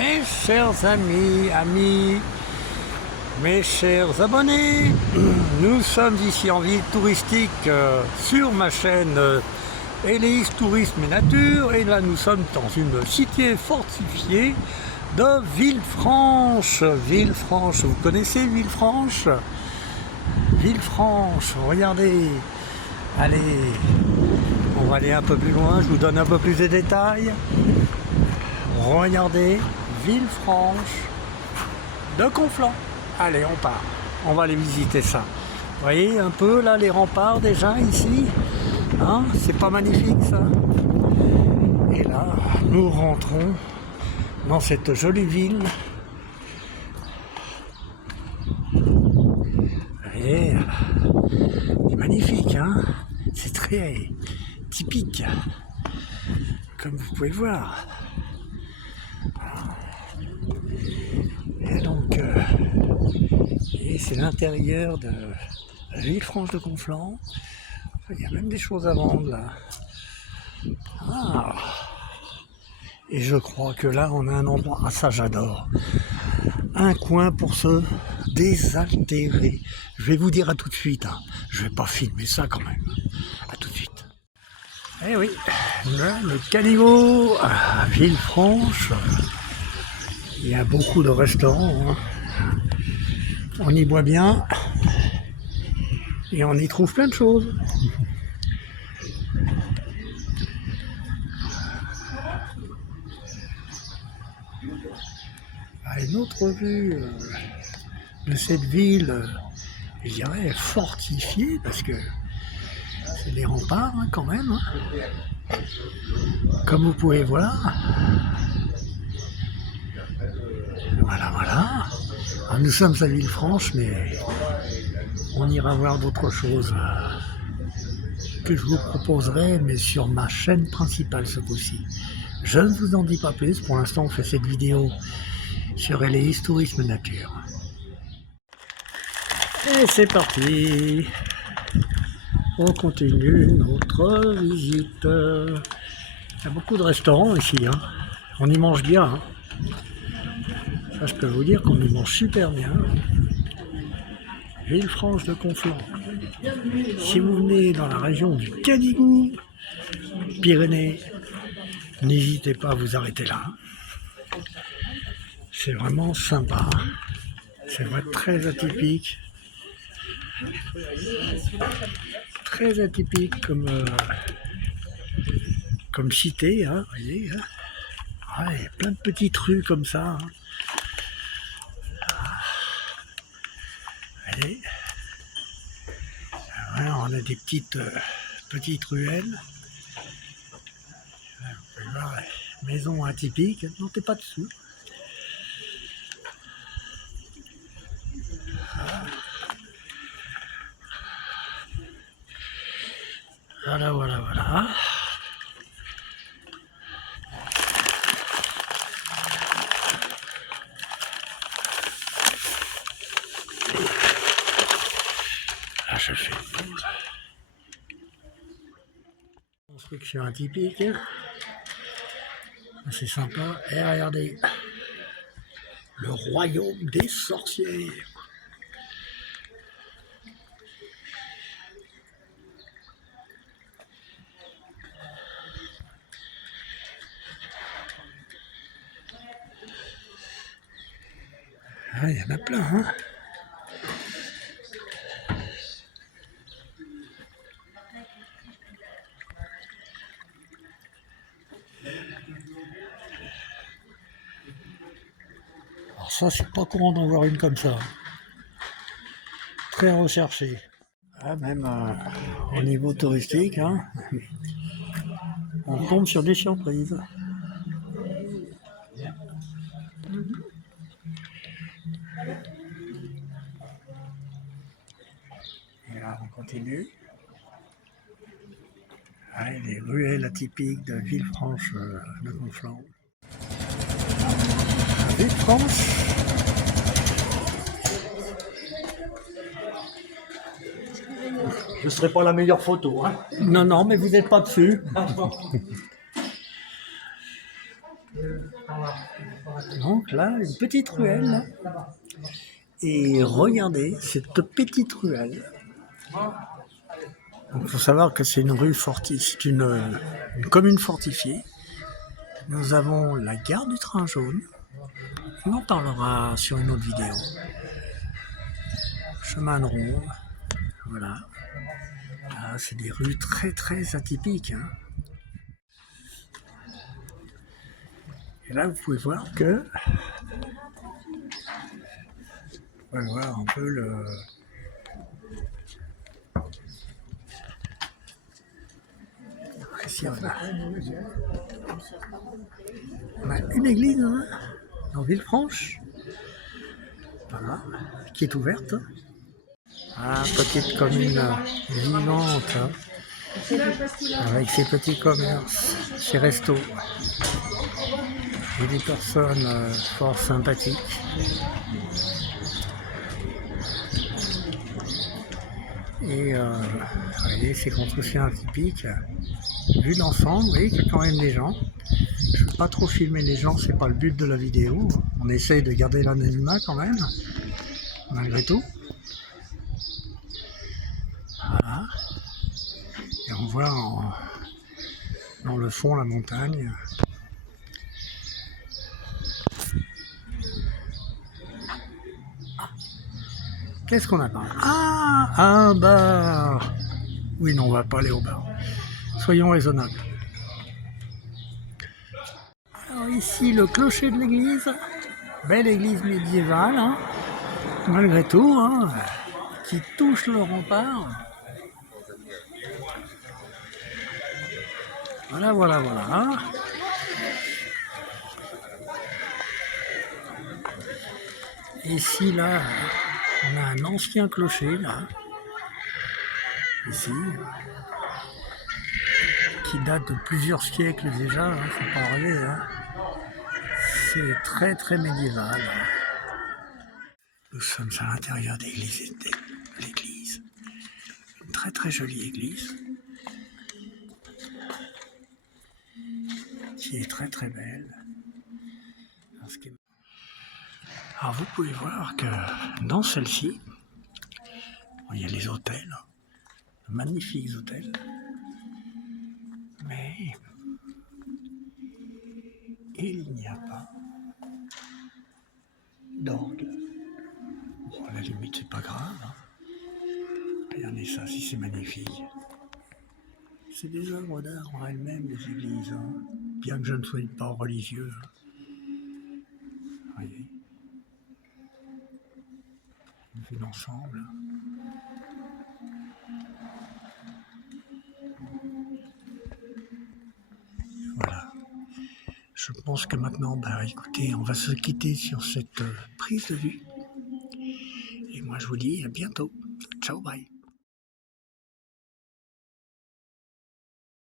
Mes chers amis, mes chers abonnés, nous sommes ici en ville touristique sur ma chaîne Eléis Tourisme et Nature, et là nous sommes dans une cité fortifiée de Villefranche. Villefranche, vous connaissez Villefranche? Villefranche, regardez, allez, on va aller un peu plus loin, je vous donne un peu plus de détails. Regardez, Villefranche de Conflans. Allez, on part, on va aller visiter ça. Vous voyez un peu là les remparts déjà ici, hein, c'est pas magnifique ça? Et là, nous rentrons dans cette jolie ville. Et c'est magnifique, hein, c'est très typique, comme vous pouvez voir. Et donc, c'est l'intérieur de Villefranche de Conflans. Il y a même des choses à vendre là. Ah. Et je crois que là, on a un endroit, ah ça j'adore, un coin pour se désaltérer. Je vais vous dire à tout de suite, hein. Je vais pas filmer ça quand même. À tout de suite. Eh oui, là, le Caniveau à Villefranche. Il y a beaucoup de restaurants, hein. On y boit bien et on y trouve plein de choses. Une autre vue de cette ville, je dirais fortifiée, parce que c'est des remparts, hein, quand même, hein. Comme vous pouvez voir. Voilà. Alors, nous sommes à Villefranche, mais on ira voir d'autres choses que je vous proposerai, mais sur ma chaîne principale ce coup-ci. Je ne vous en dis pas plus, pour l'instant on fait cette vidéo sur Eléis Tourisme Nature. Et c'est parti, on continue notre visite. Il y a beaucoup de restaurants ici, hein. On y mange bien, hein. Ça, je peux vous dire qu'on y mange super bien. Villefranche de Conflans. Si vous venez dans la région du Canigou, Pyrénées, n'hésitez pas à vous arrêter là. C'est vraiment sympa. C'est vrai, très atypique. Très atypique comme cité, hein, vous voyez, hein. Ouais, plein de petites rues comme ça, hein. Allez. Ouais, on a des petites ruelles. Vous pouvez voir, maison atypique, montez pas dessous. Voilà. Là, je fais une pause. Construction atypique. C'est sympa. Et regardez, le royaume des sorcières. Ah, il y en a plein, hein. Alors ça, c'est pas courant d'en voir une comme ça. Très recherchée. Ah, même au niveau touristique, hein, on tombe sur des surprises. Et là, on continue. Ah, les ruelles atypiques de Villefranche de Conflans. Villefranche. Je ne serai pas la meilleure photo, hein. Non, mais vous n'êtes pas dessus. Donc là, une petite ruelle. Et regardez cette petite ruelle. Il faut savoir que c'est une rue fortifiée, c'est une commune fortifiée. Nous avons la gare du train jaune. On en parlera sur une autre vidéo. Chemin de ronde. Voilà. Ah, c'est des rues très très atypiques. Hein. Et là, vous pouvez voir que... On va voir un peu le... Ici, on a une église hein, dans Villefranche, voilà, qui est ouverte. Ah, petite commune vivante, hein, avec ses petits commerces, ses restos, et des personnes fort sympathiques. Et vous voyez, ces constructions atypiques, vu d'ensemble, vous voyez qu'il y a quand même des gens. Je ne veux pas trop filmer les gens, c'est pas le but de la vidéo. On essaye de garder l'anonymat quand même, malgré tout. Voilà. Et on voit dans le fond la montagne. Qu'est-ce qu'on a pas? Ah, un bar. Oui, non, on va pas aller au bar. Soyons raisonnables. Alors ici, le clocher de l'église. Belle église médiévale, hein, malgré tout, hein, qui touche le rempart. Voilà, voilà, voilà. Ici, là, on a un ancien clocher, là. Ici. Qui date de plusieurs siècles déjà, hein, faut pas rêver. Hein. C'est très, très médiéval. Nous sommes à l'intérieur de l'église. Une très, très jolie église. Qui est très très belle. Alors vous pouvez voir que dans celle-ci, il y a les hôtels, de magnifiques hôtels, mais il n'y a pas d'orgue. Bon, à la limite c'est pas grave. Hein. Regardez ça, si c'est magnifique. C'est des œuvres d'art en elles-mêmes, les églises, hein. Bien que je ne sois pas religieux. Hein. Voyez, une vue d'ensemble. Voilà. Je pense que maintenant, bah écoutez, on va se quitter sur cette prise de vue. Et moi je vous dis à bientôt. Ciao, bye.